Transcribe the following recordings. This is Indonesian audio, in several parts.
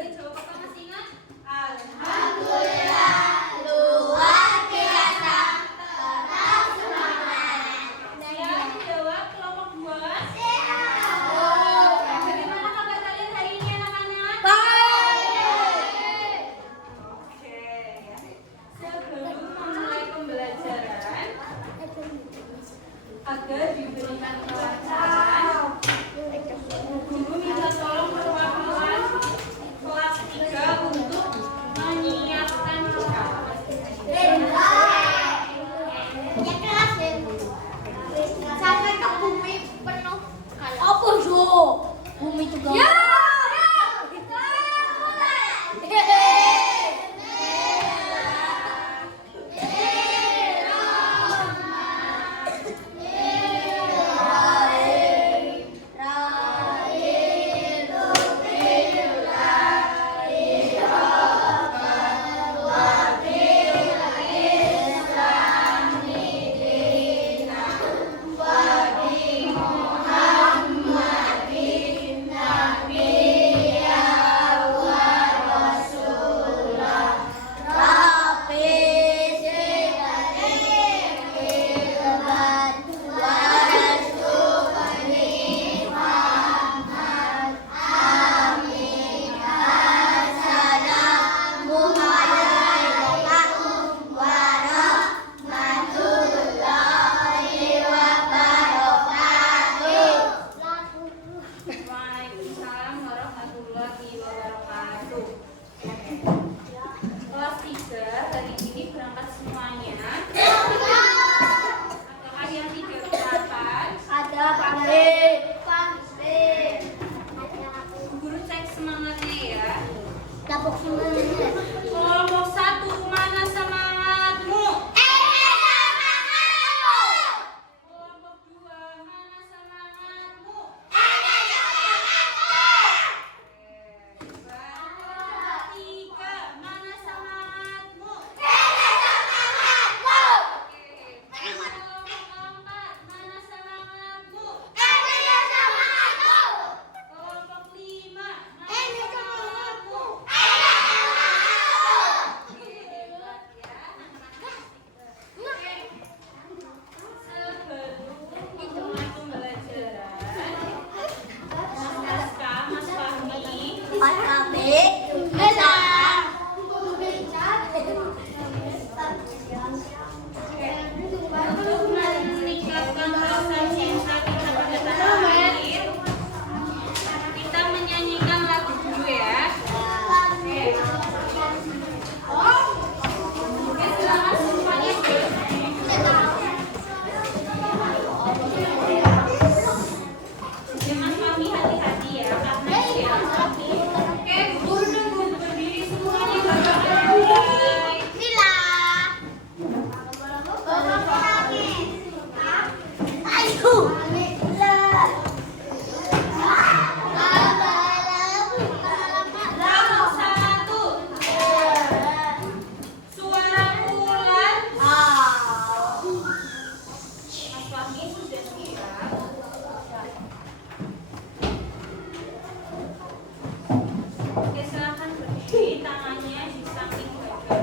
Jawab apa masih ingat? Alhamdulillah luar biasa tetap semangat. Siap jawab kelompok 2. Siap. Bagaimana kabar kalian hari ini anak-anak? Baik. Oke. Sebelum memulai pembelajaran agar diberikan kelancaran, guru minta tolong perwakilan kelas 3 untuk menyiapkan doa. Ya kelas sampai ke bumi penuh. Apa Jo? Bumi juga. Ya. Waalaikumsalam warahmatullahi wabarakatuh. Kelas 3 hari ini berangkat semuanya. Apakah yang tidak berangkat? Ada Guru cek semangatnya ya. Dapur semuanya. Kelompok 1, mana semangatmu? Kelompok 2, mana semangatmu? Kelompok 3, mana semangatmu? Kelompok 4, mana semangatmu? Kelompok 5, mana semangatmu? Hebat ya. Sebelum mulai pembelajaran, Mas Aska, Mas Fahmi, untuk meningkatkan rasa cinta kita pada tanah air, kita menyanyikan lagu dulu ya. Oke. Oke, silakan semuanya berdiri. Oke, Mas Fahmi hati-hati ya, karena dia Oke, guru nunggu berdiri semuanya baik-baik. Lagu 1. Suara bulan. Mas Fahmi sudah siap. Oke, silakan berdiri, tangannya di samping dada.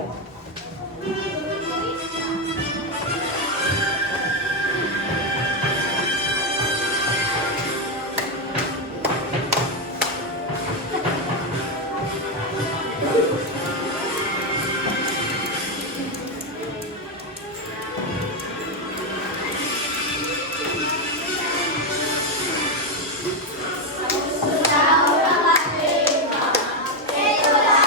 Itulah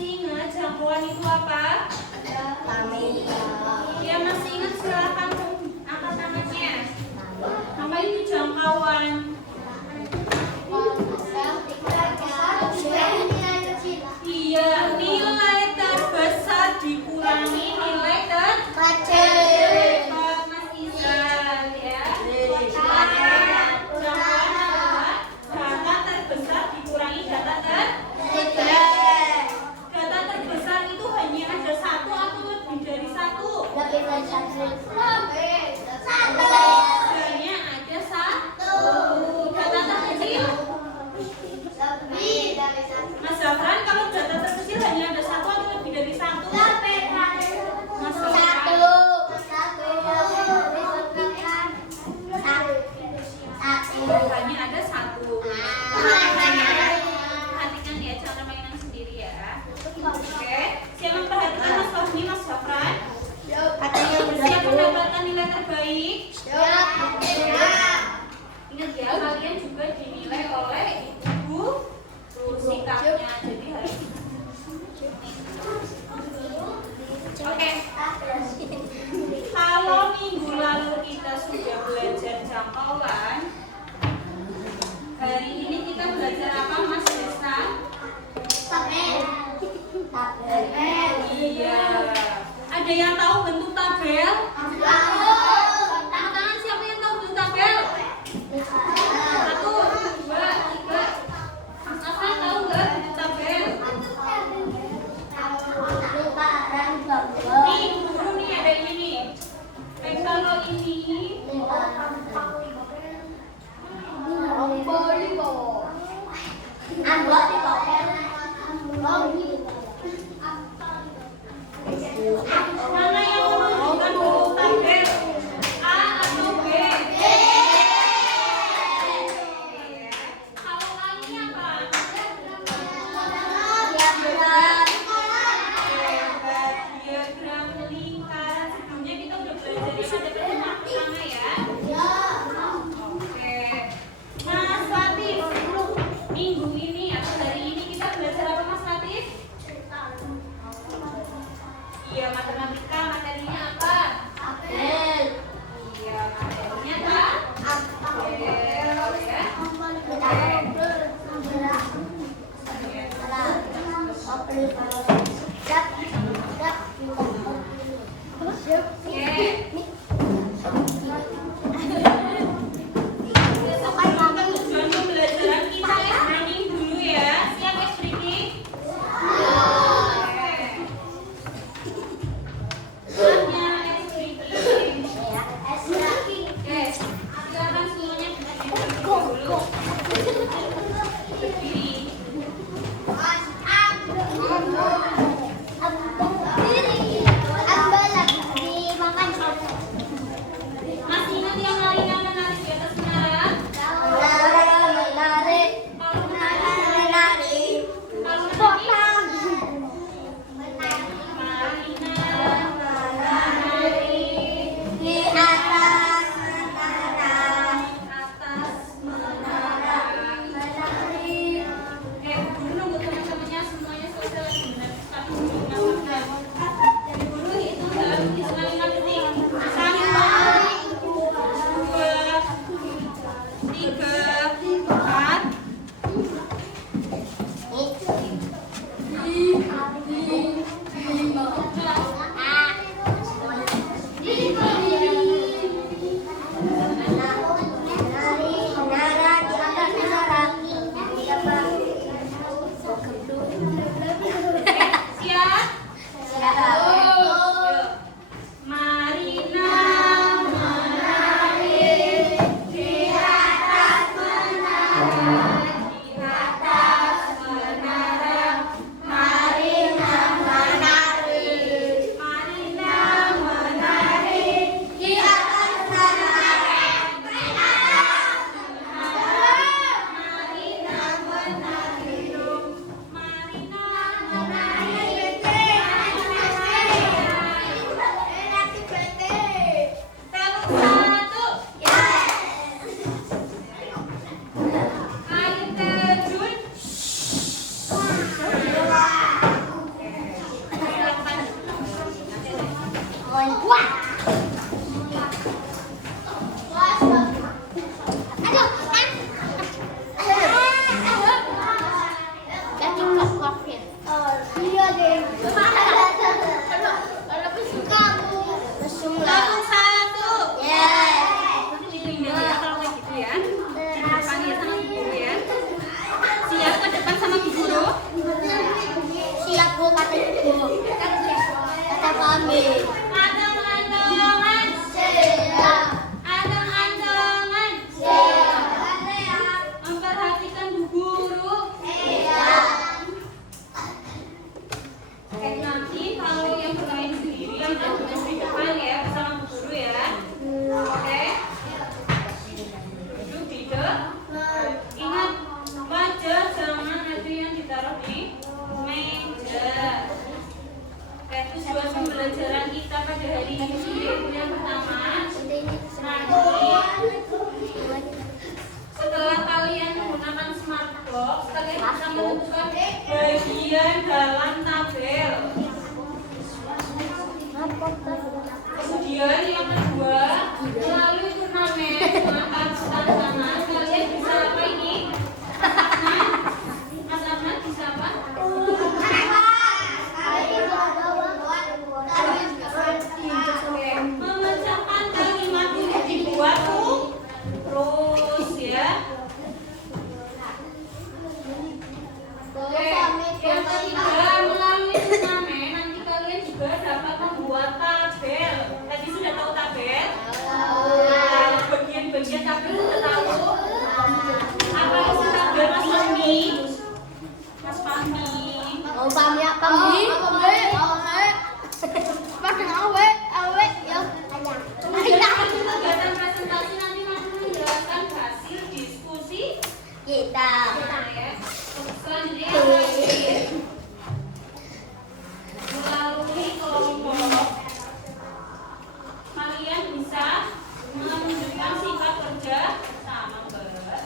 masih ingat jangkauan itu apa? Yang masih ingat silakan angkat tangannya. Apa itu jangkauan? Iya, nilai terbesar dikurangi nilai Kecil. Mas Izal ya. Jangkauan adalah data terbesar dikurangi data data terbesar itu hanya ada satu atau lebih dari satu? Hanya ada satu. Data terkecil? Mas Zafran, kalau data terkecil hanya ada satu atau lebih dari satu? Mas Zafran. Hanya ada satu. Perhatikan ya, cara mainan sendiri ya. Oke, siapa memperhatikan Mas Fahmi, Mas Zafran? Siap mendapatkan nilai terbaik? Ingat ya, kalian juga dinilai oleh ibu sikapnya, jadi harus. Oke. Kalau minggu lalu kita sudah belajar jangkauan, hari ini kita belajar apa, Mas Desta? Iya. Ada yang tahu bentuk tabel? Tangan siapa yang tahu bentuk tabel? 1, 2, 3. Apa tahu nggak bentuk tabel? Nih, guru nih ada ini nih. Kalau ini mana yang menunjukkan bentuk tabel? A atau B? Kalau A ini apa? Diagram lingkaran. Sebelumnya kita udah belajar yang ada pertemuan pertama ya. Oke. Mas Latif, minggu ini atau hari ini kita belajar apa, Mas Latif? Iya, matematika. Materinya apa? Iya, materinya apa? Ya. Sebelum tujuan pembelajaran kita explaining dulu ya. Siap explaining? Saatnya explaining. Oke, silakan semuanya berdiri dulu. Berdiri. kata ibu. Kata kami. Anteng-antengan. Siap. Anteng-antengan. Siap. Memperhatikan bu guru. Siap. Oke, nanti kalau yang bermain sendiri jangan duduk di depan ya bersama bu guru ya. Oke. Duduk di depan. Ingat wajah jangan itu yang ditaruh di meja. Oke, tujuan pembelajaran kita pada hari ini yaitu yang pertama nanti setelah kalian menggunakan smart box kalian bisa menentukan bagian dalam tabel. Kemudian yang kedua melalui turnamen mengangkat tantangan kalian bisa apa ini? Mas Ahmad bisa apa? Memecahkan kalimat untuk dibuat terus ya. Oke, yang ketiga melalui turnamen nanti kalian juga dapat membuat tabel. Tadi sudah tahu tabel? Bagian-bagian tabel sudah tahu? Apa isi tabel Mas Fahmi? Mas Fahmi. Oh, kami ya, kami. Kemudian kegiatan presentasi nanti mampu menjelaskan hasil diskusi Kita. ya. Selanjutnya lagi melalui kelompok kalian bisa menunjukkan sifat kerja sama Mbak.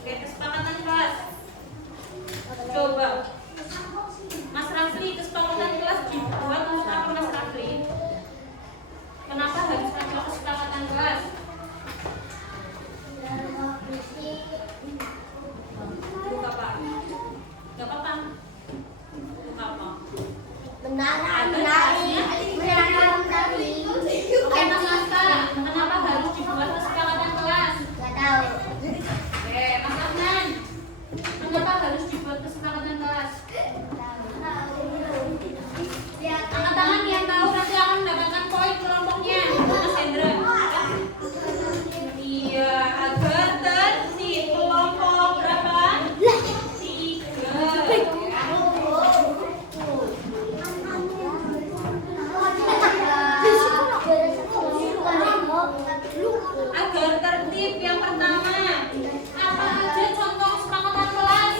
Oke, kesepakatan kelas. Coba Mas Rafli, kesepakatan kelas dibuat untuk apa Mas Rafli? Kenapa harus ada kesepakatan kelas? Untuk apa? Gak apa-apa. Untuk apa? Oke Mas Nasta, kenapa harus dibuat kesepakatan kelas? Oke, Mas Adnan, kenapa harus dibuat kesepakatan kelas? Angkat tangan yang tahu nanti akan mendapatkan poin kelompoknya. Mas Hendra. Iya, agar tertib kelompok berapa? 3. Agar tertib yang pertama. Apa aja contoh kesepakatan kelas?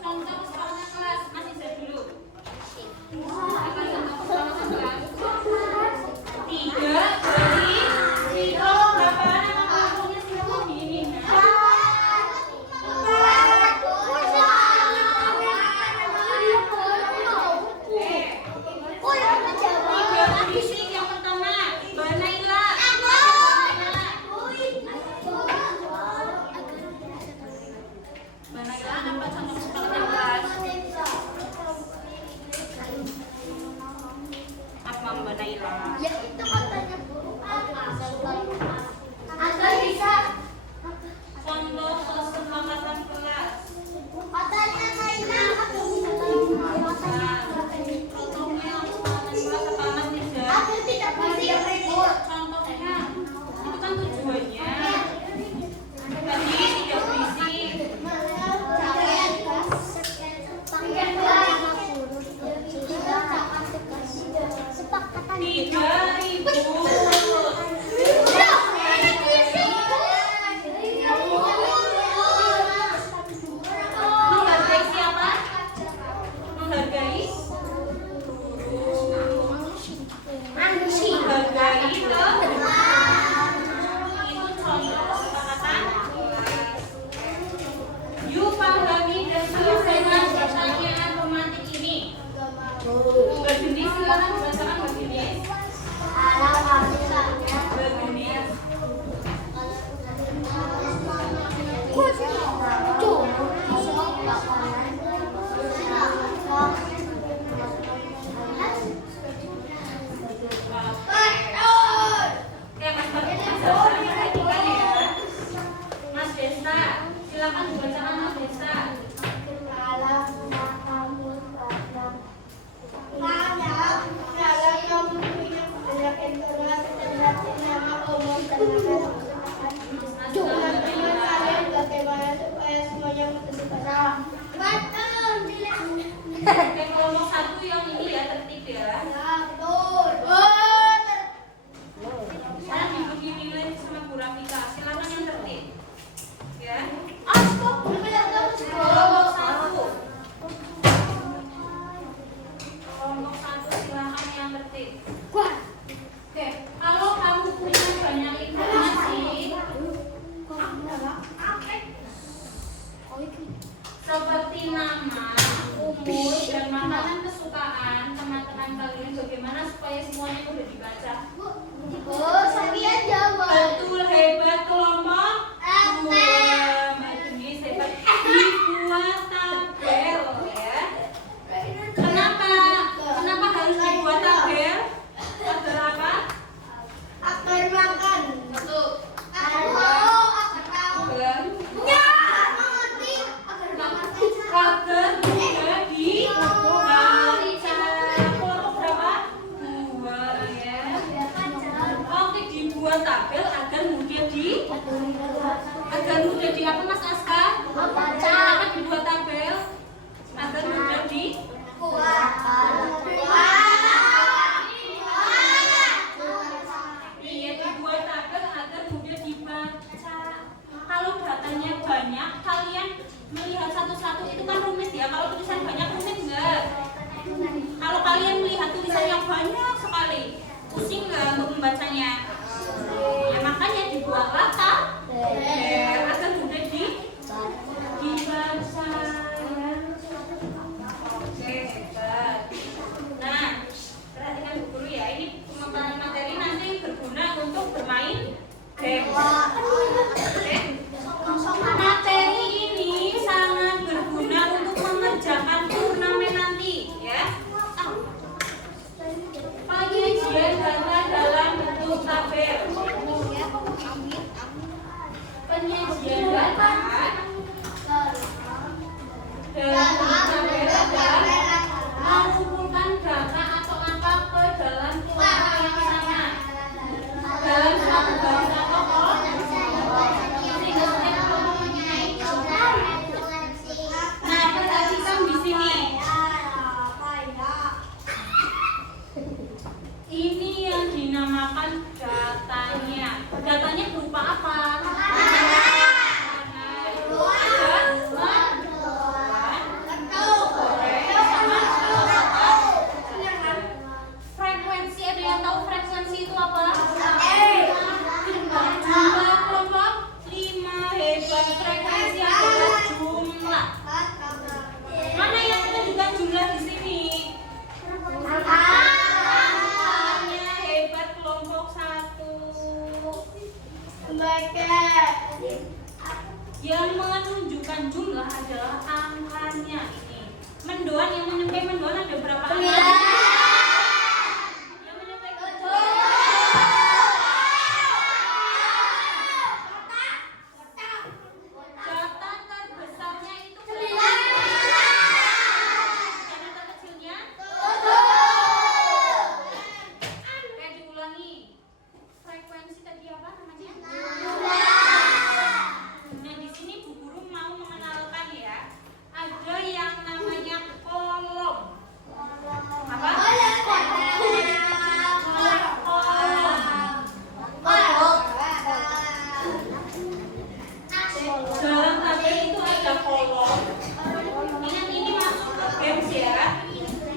Contoh kesepakatan kelas masih saya dulu. Apa contoh kesepakatan kelas? 3 berarti Sito berapa nama kelompoknya Sito gini. Tiga fisik yang pertama Mbak Naila. Mbak Naila apa contoh kesepakatan kelas? Apa Mbak Naila? Ya itu katanya Bu. Agar bisa. Contoh kesepakatan kelas. Katanya Naila. Contohnya kesepakatan kelas apa Mas Nizar? Aku tidak bisa ribut. Contohnya itu kan tujuannya tadi tidak berisik. Sepakatan 3.000. Menghargai siapa? Menghargai? Menghargai itu contoh kesepakatan. Yuk pahami dan selesaikan pertanyaan romantik ini. Mbak Geni silakan bacakan Mbak Geni. Mbak Geni. Oke, kelompok 1 yang ini ya tertib ya. Sekarang dibagi nilai sama Bu Rafika. Silakan yang tertib. Ya. Kelompok 1. Kelompok 1 silakan yang tertib. Oke, kalau kamu punya banyak informasi seperti nama, umur, dan makanan kesukaan teman-teman kalian, bagaimana supaya semuanya mudah dibaca? Betul, hebat kelompok 2. Mbak Jenis hebat. Dibuat tabel ya. Kenapa harus dibuat tabel? Tabel apa? Agar makan. Betul. Agar mudah dibaca. Kelompok berapa? 2 ya. Oke, dibuat tabel agar mudah di apa Mas Aska? Kenapa dibuat tabel? Agar mudah di Iya, dibuat tabel agar mudah dibaca. Kalau datanya banyak, kalian melihat satu-satu itu kan rumit ya. Kalau tulisan banyak rumit enggak? Kalau kalian melihat tulisan yang banyak sekali, pusing enggak untuk membacanya? Ya makanya dibuatlah tabel agar mudah dibaca ya. Oke, hebat. Nah, perhatikan Bu Guru ya. Ini pemaparan materi nanti berguna untuk bermain game. Oke. Materi ini sangat berguna untuk mengerjakan turnamen nanti ya. Penyajian data dalam bentuk tabel. Penyajian data dalam tabel adalah mengumpulkan data atau angka ke dalam kelompok yang sama dalam satu baris atau kolom sehingga setiap kelompok mempunyai. Nah, perhatikan di sini. Ini yang dinamakan datanya. Datanya berupa apa? Frekuensi, ada yang tahu frekuensi itu apa? Jumlah kelompok 5. Hebat. Frekuensi adalah jumlah. Mana yang menunjukkan jumlah di sini? Hanya hebat kelompok 1. Yang menunjukkan jumlah adalah angkanya ini. Mendoan, yang menyukai mendoan ada berapa angka? Yang menyukai data terbesarnya itu berapa? Data terkecilnya? Oke, diulangi. Frekuensi tadi apa namanya? Nah, di sini Bu Guru mau mengenalkan ya. Ada yang namanya kolom. Apa? Dalam tabel itu ada kolom. Ingat ini masuk ke games ya.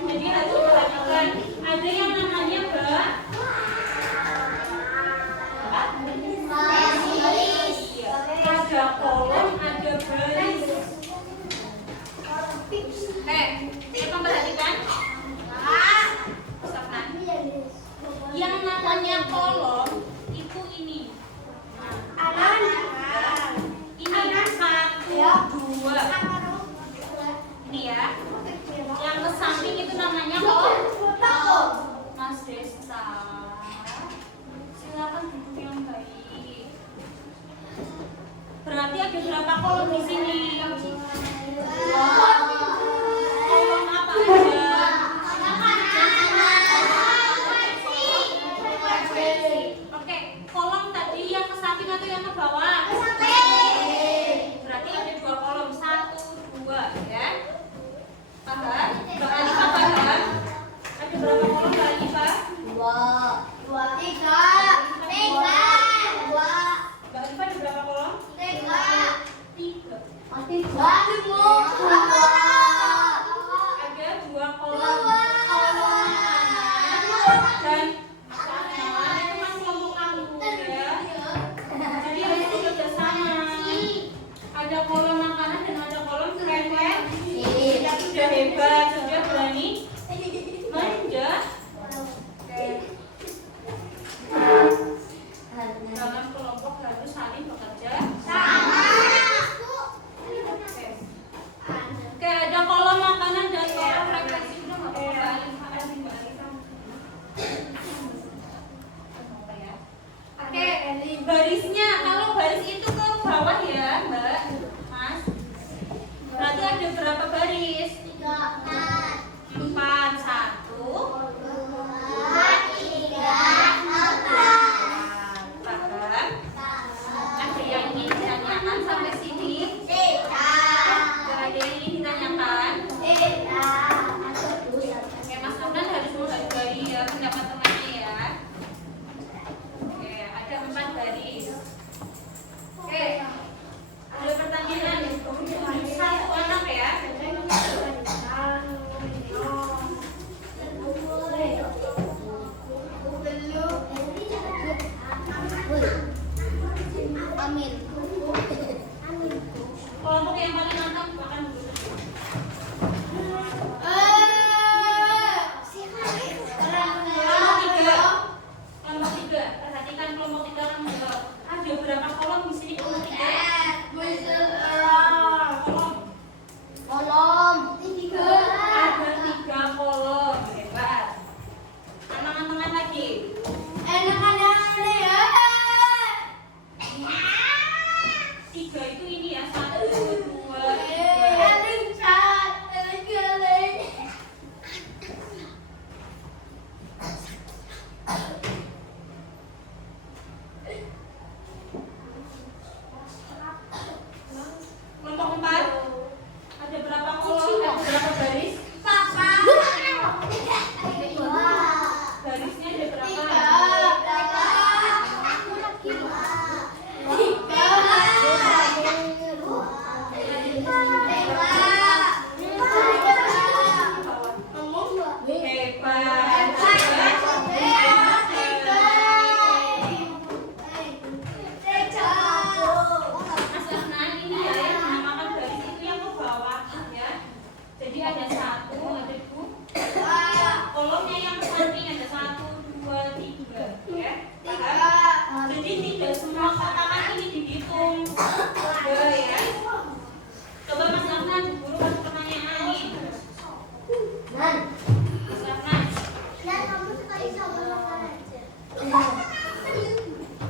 Jadi harus perhatikan. Ada yang namanya ada kolom, ada baris. Kita perhatikan. Yang namanya kolom itu ini. Ini 1, 2. Ini ya. Yang ke samping itu namanya kolom. Mas Desta, silakan duduk yang baik. Berarti ada berapa kolom di sini? Kolom Hebat, sudah berani manja. Oke. Dalam kelompok harus saling bekerja. Oke, ada kolom makanan dan kolom refleksi. Udah nggak apa-apa, Oke, barisnya. Kalau baris itu ke bawah ya, Mbak, Mas. Berarti ada berapa baris? 4, 1, 4. Paham? Ada yang ingin ditanyakan sampai sini? Ada yang ingin ditanyakan? Oke, Mas Amdan harus menghargai ya pendapat temannya ya. Oke, ada 4 baris. Oke, ada pertanyaan. Satu anak ya. Amin. Kelompok yang paling mantap makan dulu. Kelompok 3. Perhatikan kelompok 3 kan menjawab. Ada berapa kolom di sini? Kelompok 3. Kolom. Ada 3 kolom. Hebat. Tangan-tangan lagi. 3 itu ini ya. 1, 2, 3. Kelompok 4. Ada berapa kolom? Ada berapa baris? Barisnya ada berapa? Hebat. Mas Afnan, ini ya yang dinamakan baris itu yang ke bawah ya. Jadi ada 1, ada 2. Kolomnya yang ke samping ada 1, 2, 3 ya. Paham? Jadi tidak semua kotakan ini dihitung. Ya. Coba Mas Afnan, guru kasih pertanyaan nih. Mas Afnan,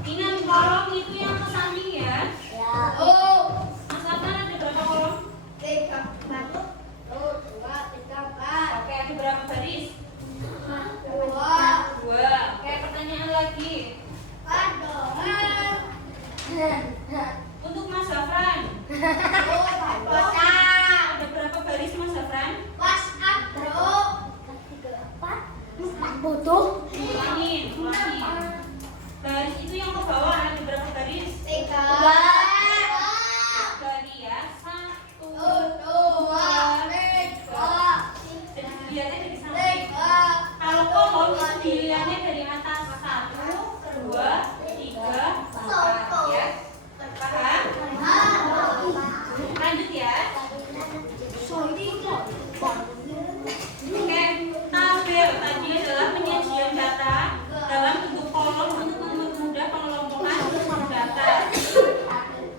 ingat kolom itu yang ke samping ya. Mas Afnan ada berapa kolom? Oke, ada berapa baris? 2. Oke, pertanyaan lagi. Untuk Mas Zafran, ada berapa baris Mas Zafran? Bodoh. Ulangin. Baris itu yang ke bawah ada berapa baris? 3 ya. 1, 2, 3. Jadi dilihatnya dari samping. Kalau kolom itu dilihatnya dari atas. 1, 2, 3, 4 ya. Paham? Lanjut ya. Oke, tabel tadi adalah penyajian data dalam bentuk kolom untuk mempermudah pengelompokan data.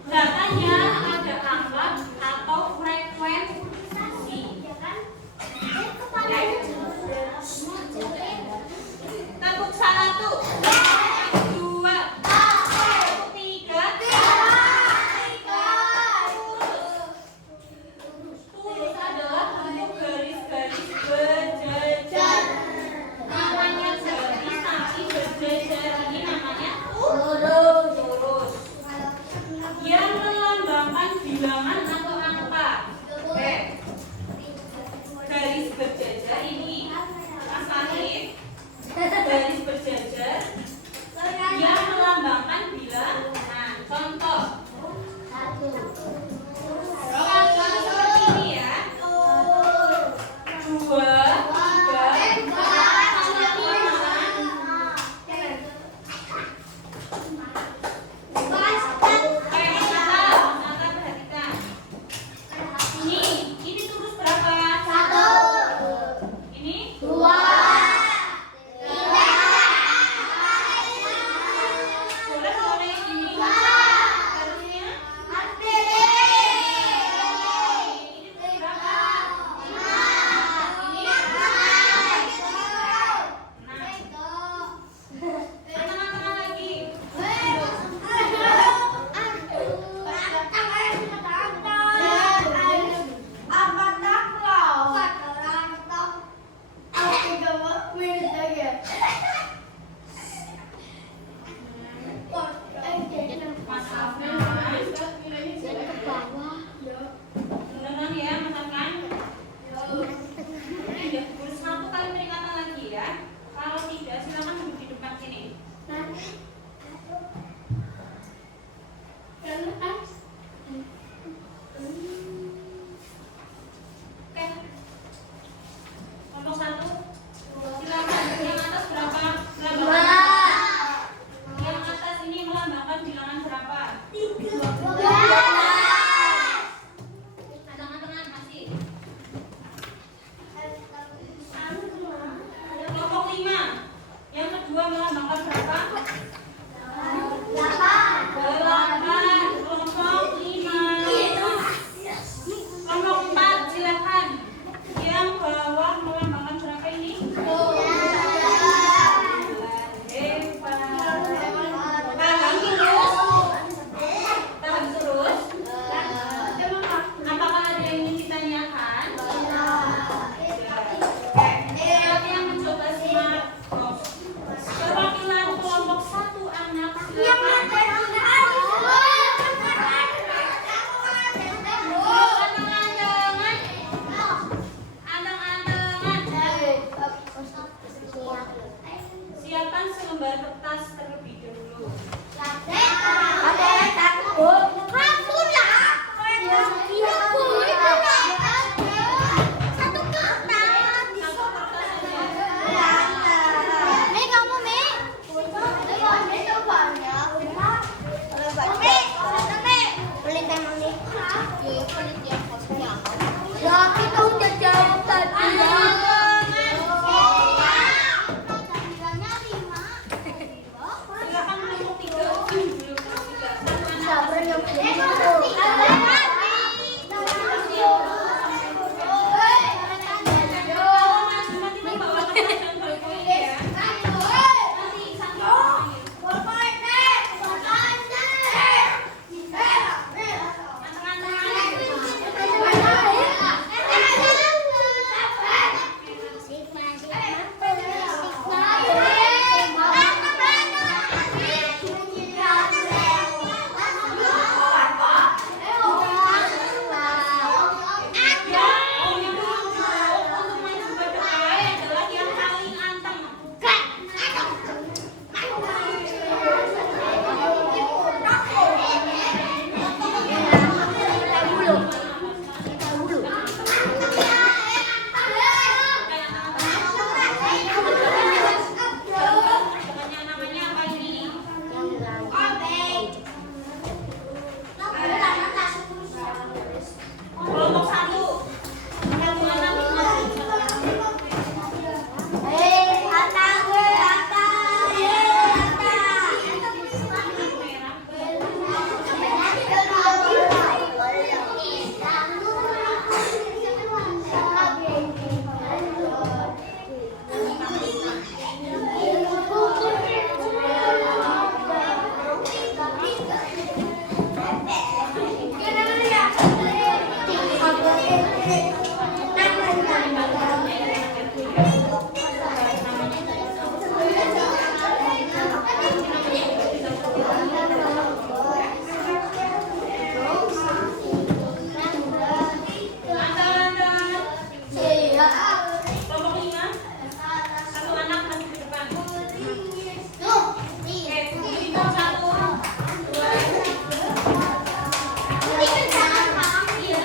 Datanya ada angka atau frekuensi. Tepuk 1, 2, 3. Tulus adalah bentuk garis-garis berjejer. Namanya garis tapi berjejer ini namanya lurus. Yang melambangkan bilangan atau angka. Oke. Garis berjejer ini Mas Arif. Garis berjejer yang melambangkan bilangan. Contoh. Seperti ini ya. 2, 3, 4, 5. Ini terus berapa? 1. Kelompok 5. Satu anak masuk ke depan. Oke, hitung 1, 2, 3. Iya.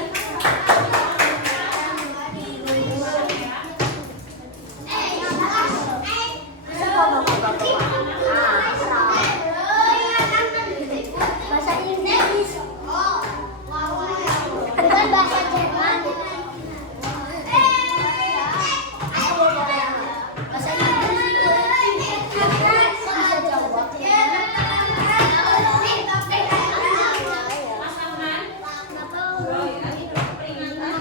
Bahasa Inggris. Bukan bahasa Jerman. Bahasa Inggris itu. Bahasa Jawa. Mas Ahmad. Oh, ya, ini peringatan.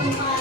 Sembilan.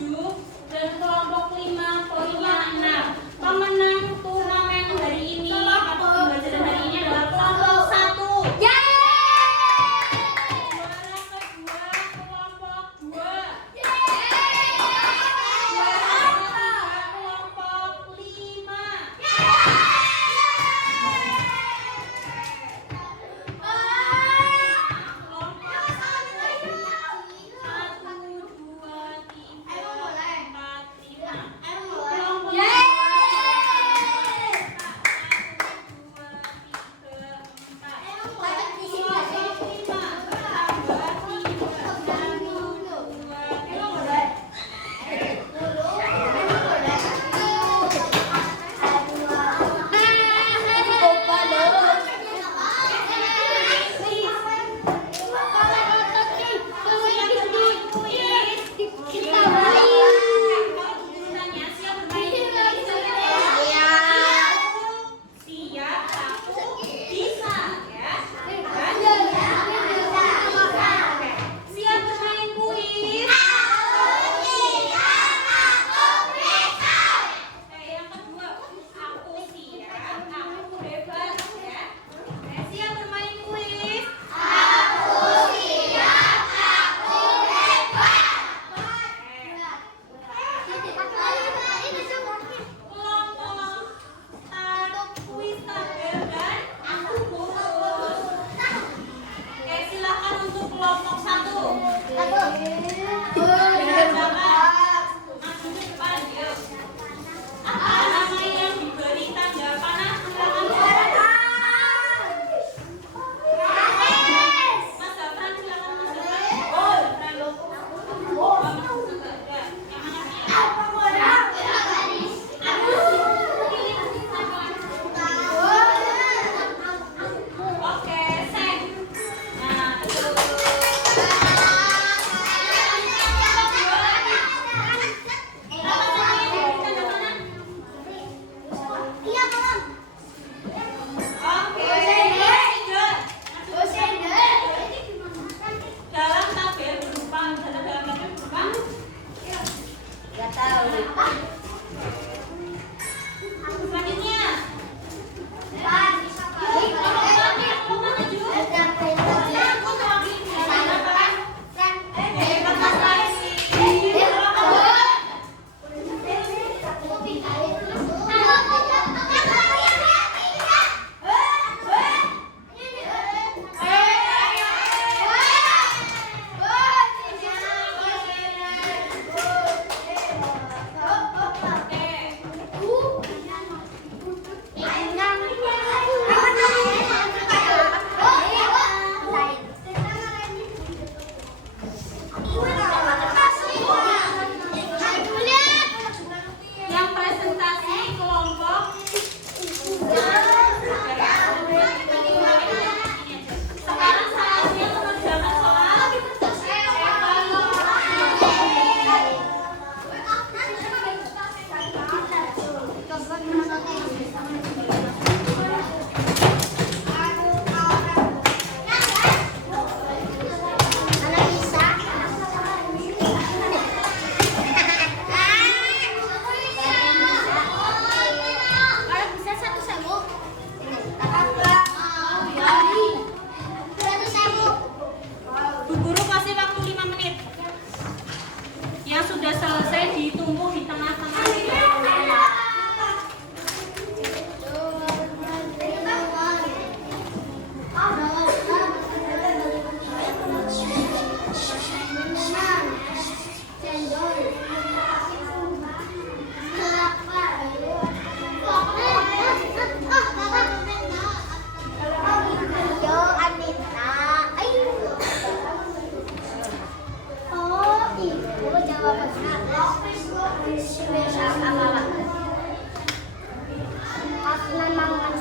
7 dan kelompok 5 poinnya 6. Pemenang turnamen hari ini atau pembelajaran hari ini adalah kelompok 1. Juara kedua kelompok 2. Juara ketiga kelompok 5.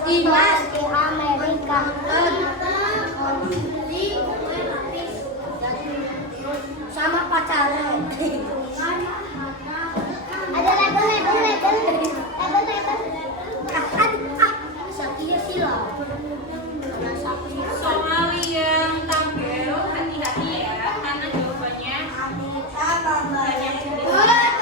Dimas di Amerika. Sama pacarnya. Ada label. Sakitnya sila. Soal yang tampil hati-hati ya, karena jawabannya banyak.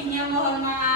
lebihnya mohon maaf.